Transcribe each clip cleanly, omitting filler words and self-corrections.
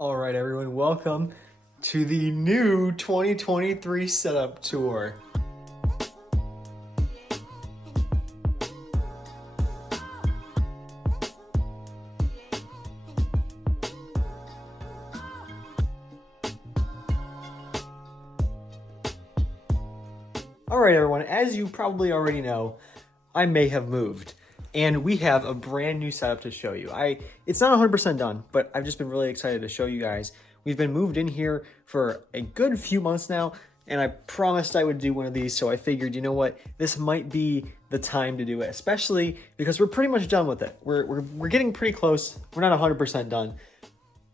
All right, everyone, welcome to the new 2023 setup tour. All right, everyone, as you probably already know, I may have moved. And we have a brand new setup to show you. It's not 100% done, but I've just been really excited to show you guys. We've been moved in here for a good few months now, and I promised I would do one of these, so I figured, you know what, this might be the time to do it, especially because we're pretty much done with it. We're getting pretty close. We're not 100% done,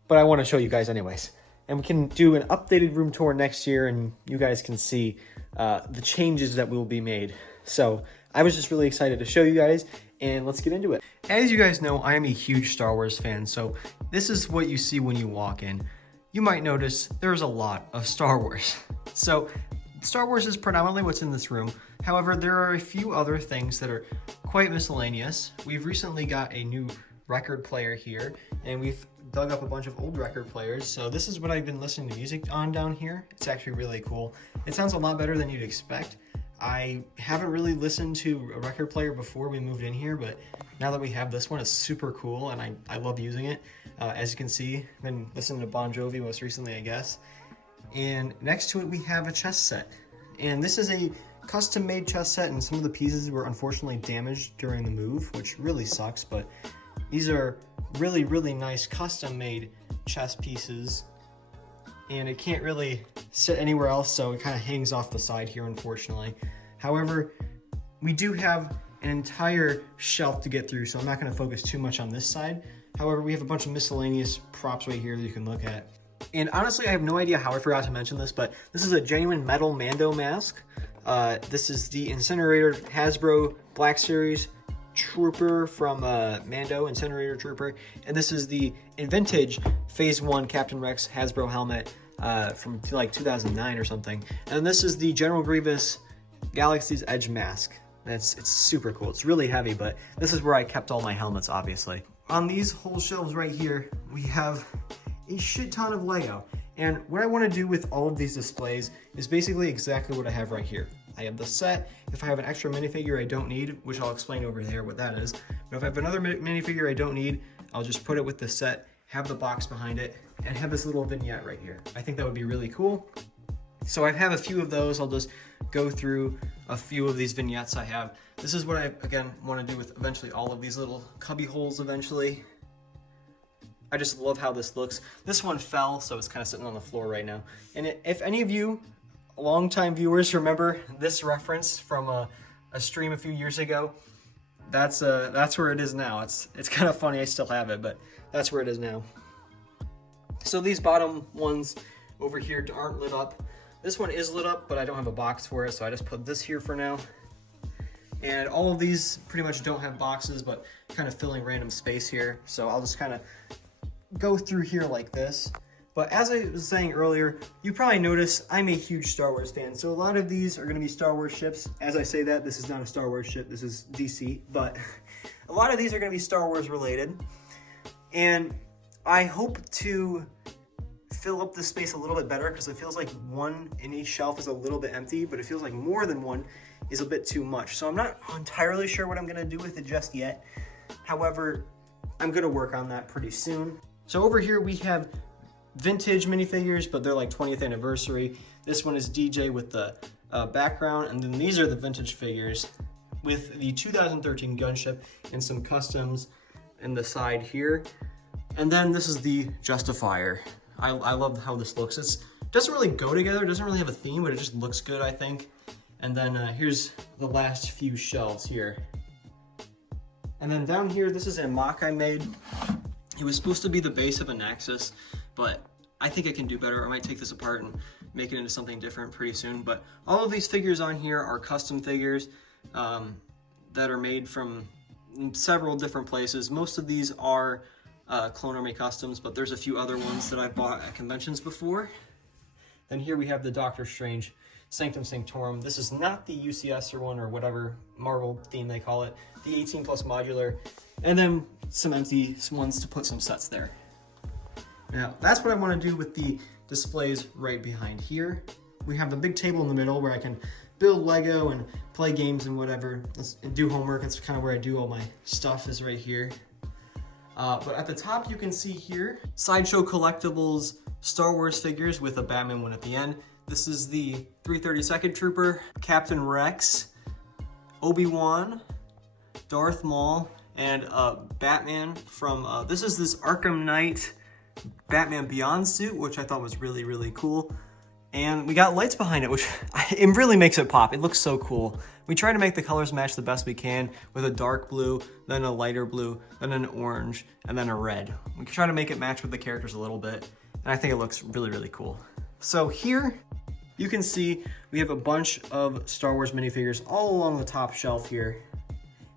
but I want to show you guys anyways. And we can do an updated room tour next year, and you guys can see the changes that will be made. So I was just really excited to show you guys, and let's get into it. As you guys know, I am a huge Star Wars fan, so this is what you see when you walk in. You might notice there's a lot of Star Wars. So Star Wars is predominantly what's in this room. However, there are a few other things that are quite miscellaneous. We've recently got a new record player here, and we've dug up a bunch of old record players. So this is what I've been listening to music on down here. It's actually really cool. It sounds a lot better than you'd expect. I haven't really listened to a record player before we moved in here, but now that we have this one, it's super cool, and I love using it. As you can see, I've been listening to Bon Jovi most recently, I guess. And next to it, we have a chess set. And this is a custom-made chess set, and some of the pieces were unfortunately damaged during the move, which really sucks, but these are really, really nice custom-made chess pieces. And it can't really sit anywhere else, so it kind of hangs off the side here, unfortunately. However, we do have an entire shelf to get through, so I'm not going to focus too much on this side. However, we have a bunch of miscellaneous props right here that you can look at. And honestly, I have no idea how I forgot to mention this, but this is a genuine metal Mando mask. This is the Incinerator Hasbro Black Series Trooper from Mando, Incinerator Trooper. And this is the vintage Phase 1 Captain Rex Hasbro helmet from like 2009 or something. And this is the General Grievous Galaxy's Edge mask. It's super cool. It's really heavy, but this is where I kept all my helmets, obviously. On these whole shelves right here, we have a shit ton of Lego. And what I want to do with all of these displays is basically exactly what I have right here. I have the set. If I have an extra minifigure I don't need, which I'll explain over there what that is, but if I have another minifigure I don't need, I'll just put it with the set, have the box behind it, and have this little vignette right here. I think that would be really cool. So I have a few of those. I'll just go through a few of these vignettes I have. This is what I, again, want to do with eventually all of these little cubby holes eventually. I just love how this looks. This one fell, so it's kind of sitting on the floor right now. And if any of you longtime viewers remember this reference from a stream a few years ago, that's where it is now. It's kind of funny I still have it, but that's where it is now. So these bottom ones over here aren't lit up. This one is lit up, but I don't have a box for it, so I just put this here for now. And all of these pretty much don't have boxes, but kind of filling random space here. So I'll just kind of go through here like this. But as I was saying earlier, you probably noticed I'm a huge Star Wars fan. So a lot of these are going to be Star Wars ships. As I say that, this is not a Star Wars ship, this is DC. But a lot of these are going to be Star Wars related. And I hope to fill up this space a little bit better, because it feels like one in each shelf is a little bit empty, but it feels like more than one is a bit too much. So I'm not entirely sure what I'm going to do with it just yet. However, I'm going to work on that pretty soon. So over here we have vintage minifigures, but they're like 20th anniversary. This one is DJ with the background, and then these are the vintage figures with the 2013 gunship and some customs in the side here. And then this is the Justifier. I love how this looks. It doesn't really go together, it doesn't really have a theme, but it just looks good, I think. And then here's the last few shelves here. And then down here, this is a mock I made. It was supposed to be the base of a Nexus, but I think I can do better. I might take this apart and make it into something different pretty soon. But all of these figures on here are custom figures that are made from several different places. Most of these are Clone Army customs, but there's a few other ones that I've bought at conventions before. Then here we have the Doctor Strange Sanctum Sanctorum. This is not the UCS one or whatever Marvel theme they call it. The 18 plus modular, and then some empty ones to put some sets there. Now, that's what I want to do with the displays right behind here. We have the big table in the middle where I can build Lego and play games and whatever. And do homework. That's kind of where I do all my stuff, is right here. But at the top, you can see here, Sideshow Collectibles Star Wars figures with a Batman one at the end. This is the 332nd Trooper, Captain Rex, Obi-Wan, Darth Maul, and Batman from, this is this Arkham Knight Batman Beyond suit, which I thought was really, really cool. And we got lights behind it, which it really makes it pop. It looks so cool. We try to make the colors match the best we can with a dark blue, then a lighter blue, then an orange, and then a red. We try to make it match with the characters a little bit, and I think it looks really, really cool. So here, you can see we have a bunch of Star Wars minifigures all along the top shelf here.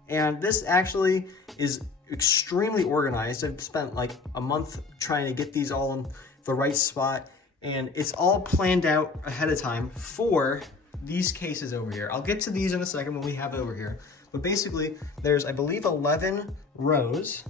And this actually is extremely organized. I've spent like a month trying to get these all in the right spot, and it's all planned out ahead of time for these cases over here. I'll get to these in a second when we have it over here. But basically, there's, I believe, 11 rows.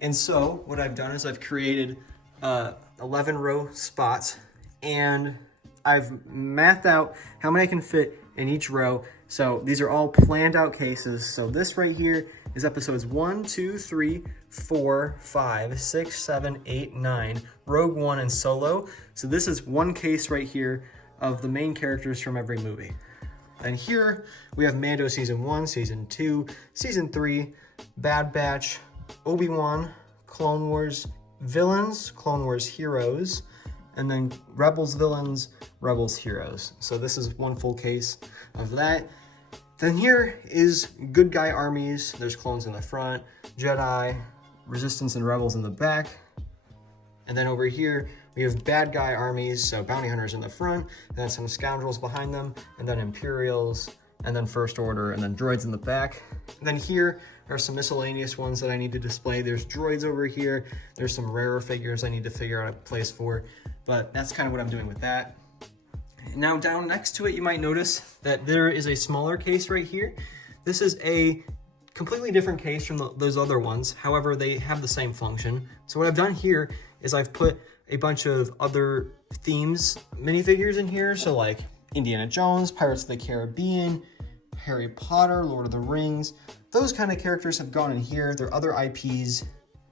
And so what I've done is I've created 11 row spots, and I've mathed out how many I can fit in each row. So these are all planned out cases. So this right here is episodes 1, 2, 3, 4, 5, 6, 7, 8, 9, Rogue One and Solo. So this is one case right here of the main characters from every movie. And here we have Mando Season 1, Season 2, Season 3, Bad Batch, Obi-Wan, Clone Wars Villains, Clone Wars Heroes, and then Rebels Villains, Rebels Heroes. So this is one full case of that. Then here is Good Guy Armies. There's clones in the front, Jedi, Resistance and Rebels in the back. And then over here, we have Bad Guy Armies, so Bounty Hunters in the front, and then some Scoundrels behind them, and then Imperials, and then First Order, and then Droids in the back. And then here are some miscellaneous ones that I need to display. There's droids over here. There's some rarer figures I need to figure out a place for, but that's kind of what I'm doing with that. Now down next to it, you might notice that there is a smaller case right here. This is a completely different case from those other ones. However, they have the same function. So what I've done here is I've put a bunch of other themes minifigures in here. So like Indiana Jones, Pirates of the Caribbean, Harry Potter, Lord of the Rings. Those kind of characters have gone in here. They're other IPs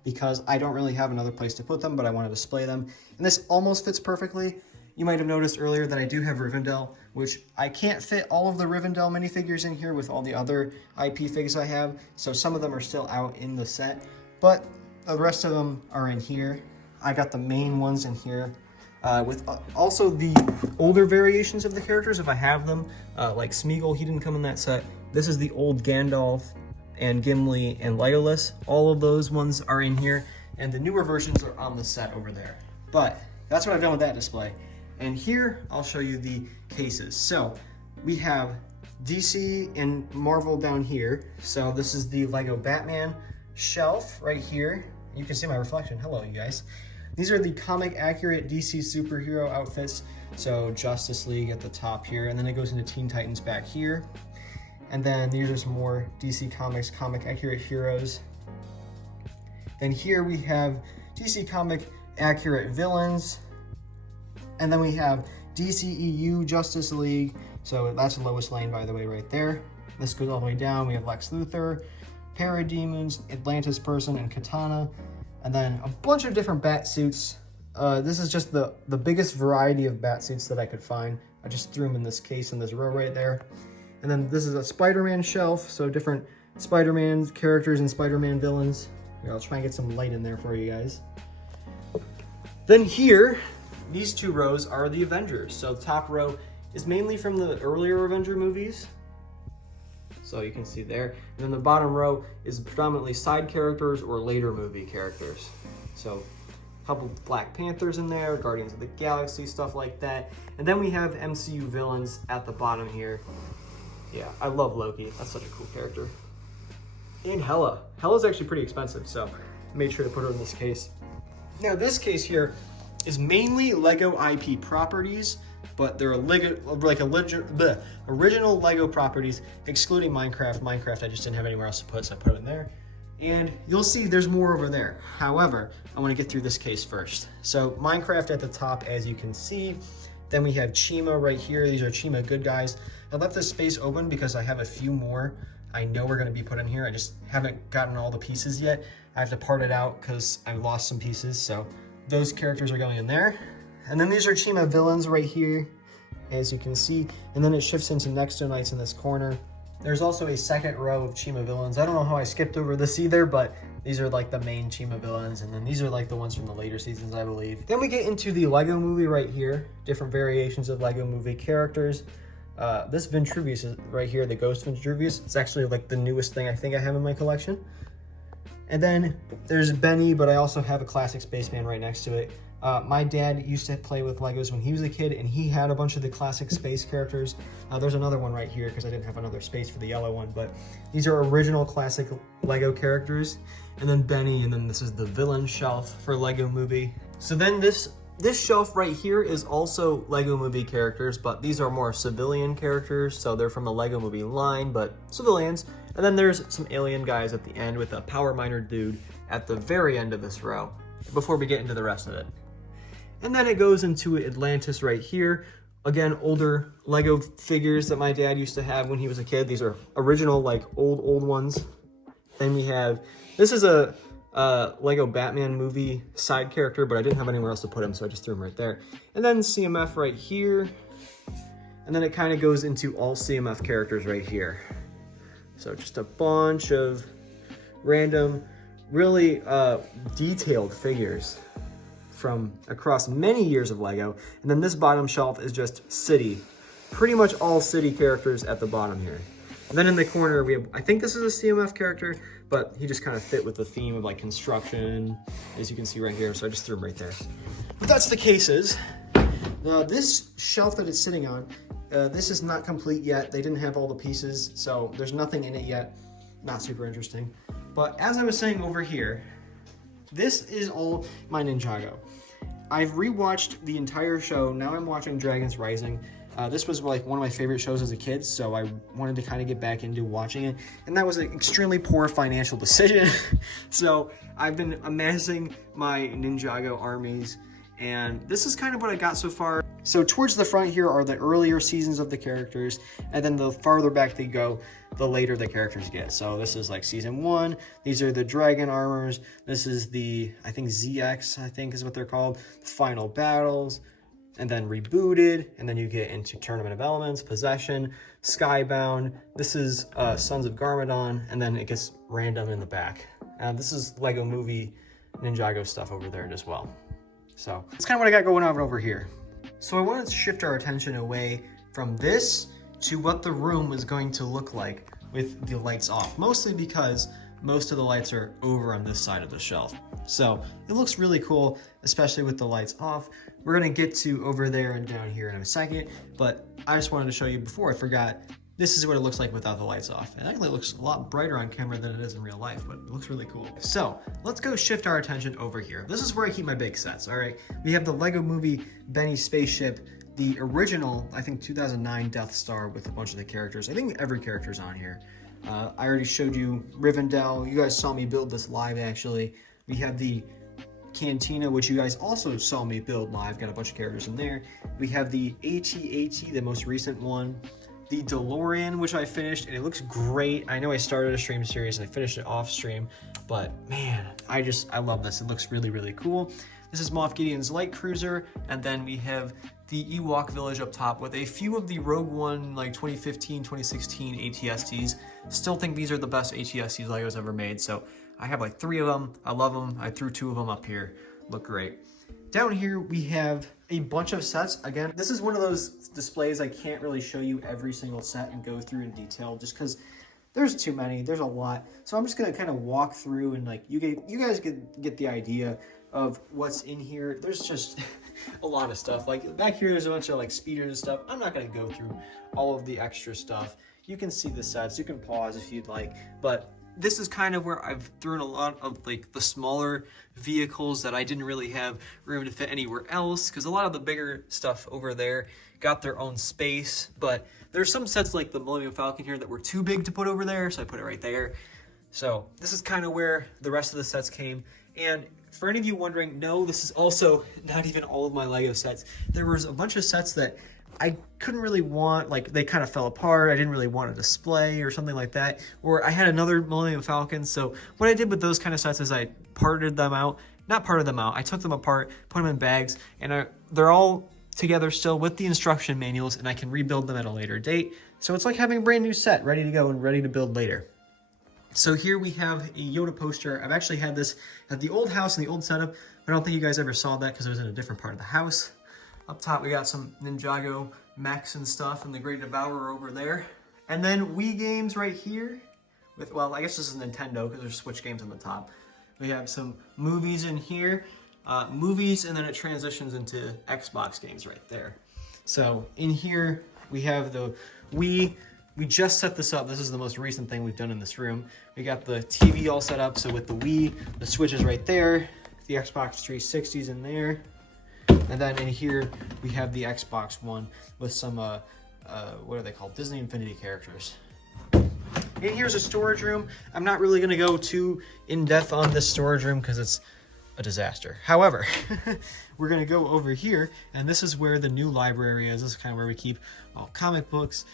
because I don't really have another place to put them, but I want to display them. And this almost fits perfectly. You might have noticed earlier that I do have Rivendell, which I can't fit all of the Rivendell minifigures in here with all the other IP figs I have. So some of them are still out in the set, but the rest of them are in here. I got the main ones in here with also the older variations of the characters if I have them, like Smeagol, he didn't come in that set. This is the old Gandalf and Gimli and Legolas. All of those ones are in here, and the newer versions are on the set over there. But that's what I've done with that display. And here, I'll show you the cases. So we have DC and Marvel down here. So this is the Lego Batman shelf right here. You can see my reflection. Hello, you guys. These are the comic accurate DC superhero outfits. So Justice League at the top here, and then it goes into Teen Titans back here. And then these are some more DC Comics comic accurate heroes. Then here we have DC comic accurate villains. And then we have DCEU Justice League. So that's Lois Lane, by the way, right there. This goes all the way down. We have Lex Luthor, Parademons, Atlantis Person, and Katana. And then a bunch of different bat suits. This is just the biggest variety of bat suits that I could find. I just threw them in this case in this row right there. And then this is a Spider-Man shelf. So different Spider-Man characters and Spider-Man villains. Here, I'll try and get some light in there for you guys. Then here, these two rows are the Avengers. So the top row is mainly from the earlier Avenger movies. So you can see there. And then the bottom row is predominantly side characters or later movie characters. So a couple Black Panthers in there, Guardians of the Galaxy, stuff like that. And then we have MCU villains at the bottom here. Yeah, I love Loki. That's such a cool character. And Hela. Hela's actually pretty expensive, so I made sure to put her in this case. Now this case here is mainly Lego IP properties, but they're original Lego properties, excluding Minecraft. Minecraft I just didn't have anywhere else to put, so I put it in there. And you'll see there's more over there. However, I want to get through this case first. So Minecraft at the top, as you can see. Then we have Chima right here. These are Chima good guys. I left this space open because I have a few more I know we're going to be put in here. I just haven't gotten all the pieces yet. I have to part it out because I've lost some pieces. So those characters are going in there. And then these are Chima villains right here, as you can see. And then it shifts into Nextonites in this corner. There's also a second row of Chima villains. I don't know how I skipped over this either, but these are like the main Chima villains. And then these are like the ones from the later seasons, I believe. Then we get into the Lego Movie right here. Different variations of Lego Movie characters. This Ventruvius is right here, the Ghost Ventruvius. It's actually like the newest thing I think I have in my collection. And then there's Benny, but I also have a classic Spaceman right next to it. My dad used to play with Legos when he was a kid, and he had a bunch of the classic space characters. There's another one right here because I didn't have another space for the yellow one, but these are original classic Lego characters. And then Benny, and then this is the villain shelf for Lego Movie. So then this shelf right here is also Lego Movie characters, but these are more civilian characters, so they're from the Lego Movie line, but civilians. And then there's some alien guys at the end with a power miner dude at the very end of this row, before we get into the rest of it. And then it goes into Atlantis right here. Again, older Lego figures that my dad used to have when he was a kid. These are original, like old ones. Then we have, this is a Lego Batman movie side character, but I didn't have anywhere else to put him, so I just threw him right there. And then CMF right here. And then it kind of goes into all CMF characters right here. So just a bunch of random, really detailed figures from across many years of Lego. And then this bottom shelf is just city. Pretty much all city characters at the bottom here. And then in the corner we have, I think this is a CMF character, but he just kind of fit with the theme of like construction, as you can see right here. So I just threw him right there. But that's the cases. This shelf that it's sitting on, this is not complete yet. They didn't have all the pieces, so there's nothing in it yet. Not super interesting. But as I was saying over here, this is all my Ninjago. I've rewatched the entire show. Now I'm watching Dragons Rising. This was like one of my favorite shows as a kid, so I wanted to kind of get back into watching it. And that was an extremely poor financial decision. So I've been amassing my Ninjago armies, and this is kind of what I got so far. So towards the front here are the earlier seasons of the characters, and then the farther back they go, the later the characters get. So this is like season 1. These are the dragon armors. This is the, I think ZX, I think is what they're called. The final battles, and then rebooted, and then you get into Tournament of Elements, Possession, Skybound. This is Sons of Garmadon, and then it gets random in the back. This is Lego Movie Ninjago stuff over there as well. So that's kind of what I got going on over here. So I wanted to shift our attention away from this to what the room was going to look like with the lights off, mostly because most of the lights are over on this side of the shelf. So it looks really cool, especially with the lights off. We're gonna get to over there and down here in a second, but I just wanted to show you before I forgot, this is what it looks like without the lights off. It actually looks a lot brighter on camera than it is in real life, but it looks really cool. So let's go shift our attention over here. This is where I keep my big sets, all right? We have the Lego Movie Benny spaceship, the original, I think 2009 Death Star with a bunch of the characters. I think every character's on here. I already showed you Rivendell. You guys saw me build this live, actually. We have the Cantina, which you guys also saw me build live. Got a bunch of characters in there. We have the AT-AT, the most recent one. The DeLorean, which I finished, and it looks great. I know I started a stream series and I finished it off stream, but man, I love this. It looks really, really cool. This is Moff Gideon's light cruiser, and then we have the Ewok village up top with a few of the Rogue One, like 2015, 2016 ATSTs. Still think these are the best ATSTs Lego's ever made, so I have like 3 of them. I love them. I threw 2 of them up here. Look great. Down here, we have a bunch of sets. Again, this is one of those displays I can't really show you every single set and go through in detail just because there's too many. There's a lot. So I'm just going to kind of walk through and like you guys get the idea of what's in here. There's just a lot of stuff. Like back here, there's a bunch of like speeders and stuff. I'm not going to go through all of the extra stuff. You can see the sets. You can pause if you'd like, but this is kind of where I've thrown a lot of like the smaller vehicles that I didn't really have room to fit anywhere else, because a lot of the bigger stuff over there got their own space. But there's some sets like the Millennium Falcon here that were too big to put over there, so I put it right there. So this is kind of where the rest of the sets came. And for any of you wondering, no, this is also not even all of my Lego sets. There was a bunch of sets that I couldn't really want, like they kind of fell apart. I didn't really want a display or something like that. Or I had another Millennium Falcon. So what I did with those kind of sets is I parted them out. Not parted them out. I took them apart, put them in bags, and they're all together still with the instruction manuals, and I can rebuild them at a later date. So it's like having a brand new set ready to go and ready to build later. So here we have a Yoda poster. I've actually had this at the old house in the old setup, but I don't think you guys ever saw that because it was in a different part of the house. Up top, we got some Ninjago mechs and stuff, and the Great Devourer over there. And then Wii games right here. Well, I guess this is Nintendo because there's Switch games on the top. We have some movies in here. Movies, and then it transitions into Xbox games right there. So in here, we have the Wii. We just set this up. This is the most recent thing we've done in this room. We got the TV all set up. So with the Wii, the Switch is right there. The Xbox 360's in there. And then in here, we have the Xbox One with some, what are they called? Disney Infinity characters. In here's a storage room. I'm not really gonna go too in-depth on this storage room because it's a disaster. However, we're gonna go over here, and this is where the new library is. This is kind of where we keep all comic books,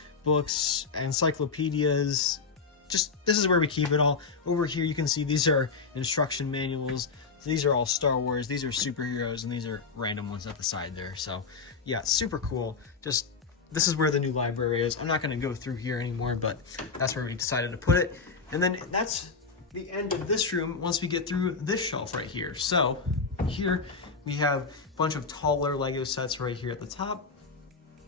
encyclopedias. This is where we keep it all. Over here, you can see these are instruction manuals. These are all Star Wars. These are superheroes, and these are random ones at the side there. So yeah, super cool. This is where the new library is. I'm not gonna go through here anymore, but that's where we decided to put it. And then that's the end of this room once we get through this shelf right here. So here we have a bunch of taller Lego sets right here at the top.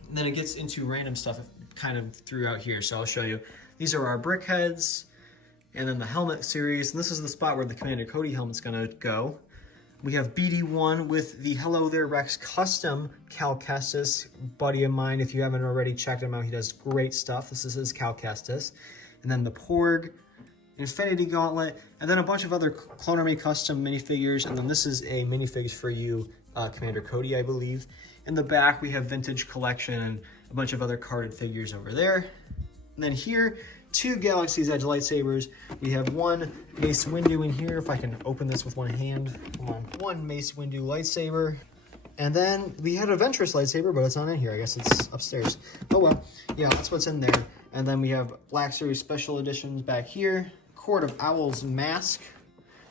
And then it gets into random stuff kind of throughout here. So I'll show you. These are our brick heads, and then the helmet series. And this is the spot where the Commander Cody helmet's gonna go. We have BD1 with the Hello There Rex custom Cal Kestis, buddy of mine. If you haven't already checked him out, he does great stuff. This is his Cal Kestis. And then the Porg, Infinity Gauntlet, and then a bunch of other Clone Army custom minifigures. And then this is a minifigs for you, Commander Cody, I believe. In the back, we have Vintage Collection and a bunch of other carded figures over there. And then here, 2 Galaxy's Edge lightsabers. We have one Mace Windu in here, if I can open this with one hand. Come on. One Mace Windu lightsaber. And then we had a Ventress lightsaber, but it's not in here. I guess it's upstairs. Oh well. Yeah, that's what's in there. And then we have Black Series Special Editions back here. Court of Owls mask.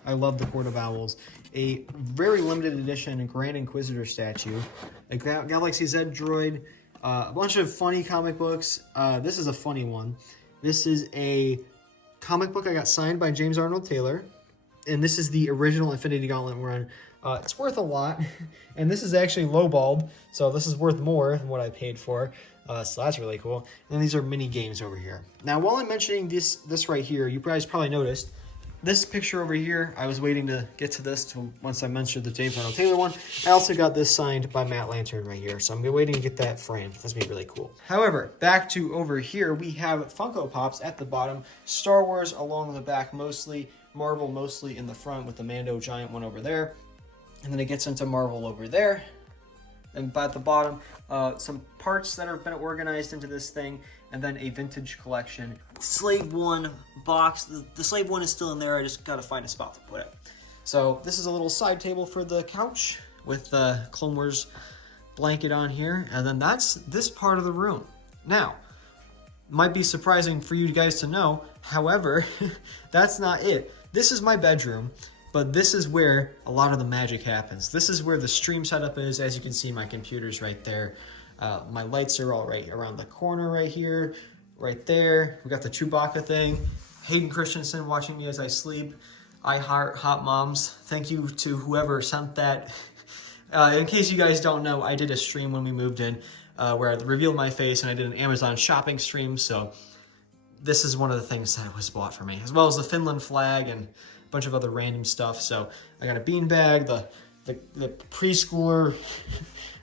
I love the Court of Owls. A very limited edition Grand Inquisitor statue. A Galaxy's Edge droid. A bunch of funny comic books. This is a funny one. This is a comic book I got signed by James Arnold Taylor. And this is the original Infinity Gauntlet run. It's worth a lot. And this is actually lowballed. So this is worth more than what I paid for. So that's really cool. And then these are mini games over here. Now, while I'm mentioning this right here, you guys probably noticed this picture over here. I was waiting to get to this once I mentioned the James Arnold Taylor one. I also got this signed by Matt Lantern right here. So I'm waiting to get that framed. That's gonna be really cool. However, back to over here, we have Funko Pops at the bottom. Star Wars along the back mostly. Marvel mostly in the front with the Mando giant one over there. And then it gets into Marvel over there. And at the bottom, some parts that have been organized into this thing, and then a vintage collection. Slave 1 box. The Slave 1 is still in there. I just gotta find a spot to put it. So this is a little side table for the couch with the Clone Wars blanket on here. And then that's this part of the room. Now, might be surprising for you guys to know. However, that's not it. This is my bedroom. But this is where a lot of the magic happens. This is where the stream setup is. As you can see, my computer's right there. My lights are all right around the corner right here, right there. We got the Chewbacca thing. Hayden Christensen watching me as I sleep. I heart hot moms. Thank you to whoever sent that. In case you guys don't know, I did a stream when we moved in where I revealed my face, and I did an Amazon shopping stream. So this is one of the things that was bought for me, as well as the Finland flag and bunch of other random stuff. So I got a beanbag, the preschooler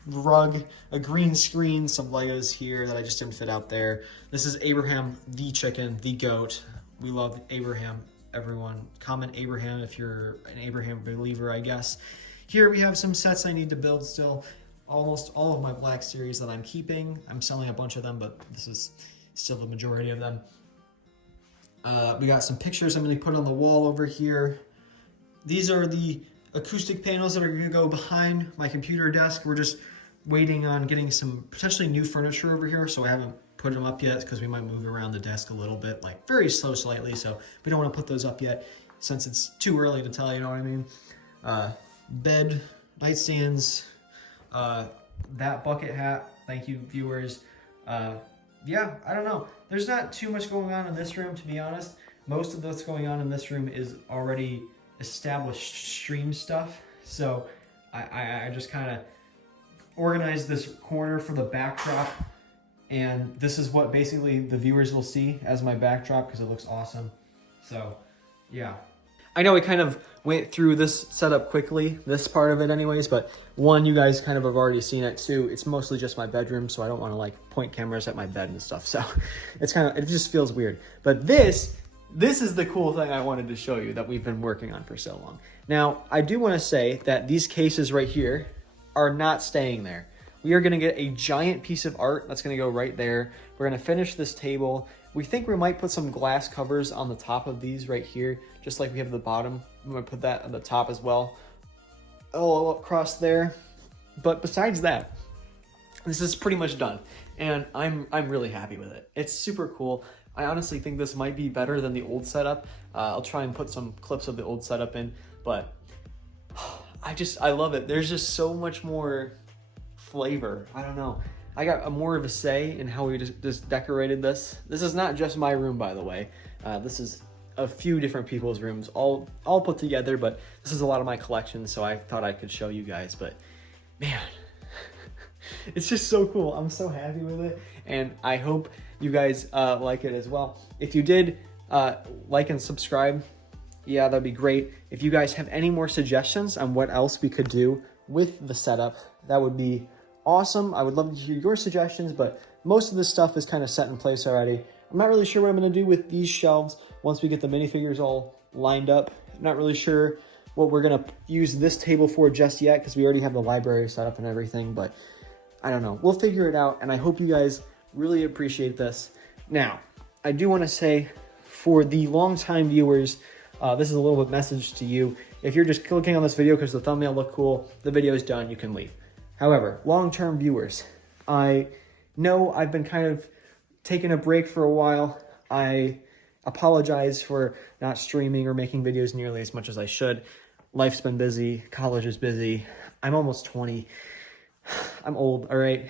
rug, a green screen, some Legos here that I just didn't fit out there. This is Abraham the chicken, the goat. We love Abraham, everyone. Comment Abraham if you're an Abraham believer, I guess. Here we have some sets I need to build still. Almost all of my Black Series that I'm keeping. I'm selling a bunch of them, but this is still the majority of them. We got some pictures I'm going to put on the wall over here. These are the acoustic panels that are going to go behind my computer desk. We're just waiting on getting some potentially new furniture over here, so I haven't put them up yet because we might move around the desk a little bit, like very slow slightly, so we don't want to put those up yet since it's too early to tell, you know what I mean? Bed, nightstands, that bucket hat, thank you viewers. Yeah, I don't know. There's not too much going on in this room, to be honest. Most of what's going on in this room is already established stream stuff, so I just kind of organized this corner for the backdrop, and this is what basically the viewers will see as my backdrop because it looks awesome. So yeah, I know we kind of went through this setup quickly, this part of it anyways, but one, you guys kind of have already seen it. Two, it's mostly just my bedroom, so I don't want to like point cameras at my bed and stuff, so it's kind of, it just feels weird. But this is the cool thing I wanted to show you that we've been working on for so long. Now, I do want to say that these cases right here are not staying there. We are going to get a giant piece of art that's going to go right there. We're going to finish this table. We think we might put some glass covers on the top of these right here, just like we have at the bottom. I'm going to put that on the top as well, all across there. But besides that, this is pretty much done, and I'm really happy with it. It's super cool. I honestly think this might be better than the old setup. I'll try and put some clips of the old setup in, but I love it. There's just so much more flavor. I don't know. I got a more of a say in how we just decorated this. This is not just my room, by the way. This is a few different people's rooms, all put together, but this is a lot of my collection, so I thought I could show you guys. But man, it's just so cool. I'm so happy with it, and I hope you guys like it as well. If you did, like and subscribe. Yeah, that'd be great. If you guys have any more suggestions on what else we could do with the setup, that would be awesome. I would love to hear your suggestions, but most of this stuff is kind of set in place already. I'm not really sure what I'm going to do with these shelves once we get the minifigures all lined up. I'm not really sure what we're going to use this table for just yet because we already have the library set up and everything, but I don't know. We'll figure it out, and I hope you guys really appreciate this. Now, I do want to say for the longtime viewers, this is a little bit message to you. If you're just clicking on this video because the thumbnail looked cool, the video is done, you can leave. However, long-term viewers, I know I've been kind of taking a break for a while. I apologize for not streaming or making videos nearly as much as I should. Life's been busy, college is busy. I'm almost 20. I'm old, all right?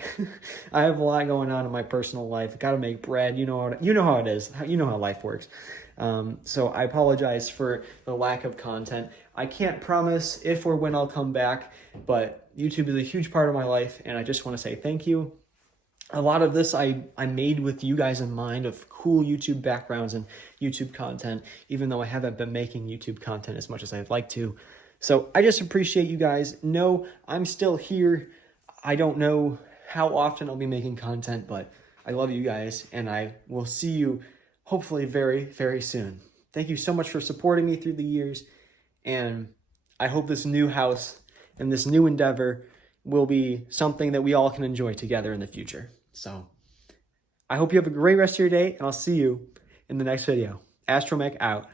I have a lot going on in my personal life. Got to make bread. You know how it is. You know how life works. So I apologize for the lack of content. I can't promise if or when I'll come back, but YouTube is a huge part of my life, and I just want to say thank you. A lot of this I made with you guys in mind, of cool YouTube backgrounds and YouTube content, even though I haven't been making YouTube content as much as I'd like to. So I just appreciate you guys. No, I'm still here. I don't know how often I'll be making content, but I love you guys, and I will see you hopefully very, very soon. Thank you so much for supporting me through the years, and I hope this new house and this new endeavor will be something that we all can enjoy together in the future. So I hope you have a great rest of your day, and I'll see you in the next video. TheAsTroidmech out.